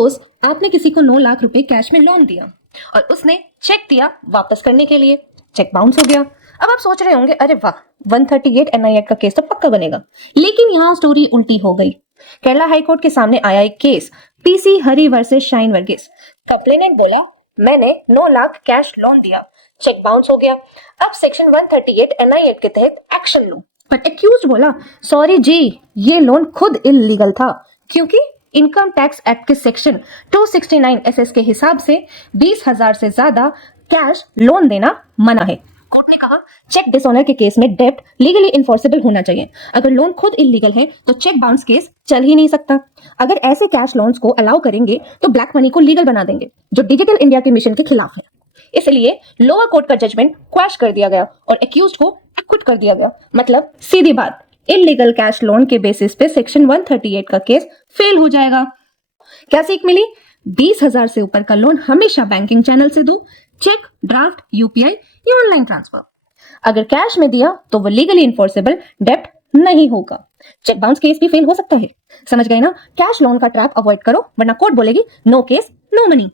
Suppose आपने किसी को 9 लाख रुपए कैश में लोन दिया और उसने चेक दिया वापस करने के लिए, चेक बाउंस हो गया। अब आप सोच रहे होंगे अरे वाह 138 NI एक्ट का केस तो पक्का बनेगा, लेकिन यहाँ स्टोरी उल्टी हो गई। केरला हाई कोर्ट के सामने आया एक केस पीसी हरी वर्सेस शाइन वर्गीस। कंप्लेनेंट बोला मैंने 9 लाख कैश लोन दिया, चेक बाउंस हो गया, अब सेक्शन 138 NI एक्ट के तहत एक्शन लो। बट एक्यूज्ड बोला सॉरी जी ये लोन खुद इल्लीगल था, क्योंकि इनकम टैक्स एक्ट के सेक्शन 269 SS के हिसाब से 20,000 से ज्यादा कैश लोन देना मना है। कोर्ट ने कहा चेक डिसऑनर के केस में डेब्ट लीगली इन्फोर्सेबल होना चाहिए। अगर लोन खुद इलीगल है तो चेक बाउंस केस चल ही नहीं सकता। अगर ऐसे कैश लोन्स को अलाउ करेंगे तो ब्लैक मनी को लीगल बना देंगे, जो डिजिटल इंडिया के मिशन के खिलाफ है। इसलिए लोअर कोर्ट का जजमेंट क्वैश कर दिया गया और एक्यूज्ड को एक्विट कर दिया गया। मतलब सीधी बात, इलीगल कैश लोन के बेसिस पे सेक्शन 138 का केस फेल हो जाएगा। क्या सीख मिली? 20,000 से ऊपर का लोन हमेशा बैंकिंग चैनल से दो, चेक, ड्राफ्ट, UPI या ऑनलाइन ट्रांसफर। अगर कैश में दिया तो वो लीगली इन्फोर्सेबल डेब्ट नहीं होगा। चेक बाउंस केस भी फेल हो सकता है। समझ गए ना? कैश लोन का ट्रैप अवॉइड करो, वरना कोर्ट बोलेगी नो केस नो मनी।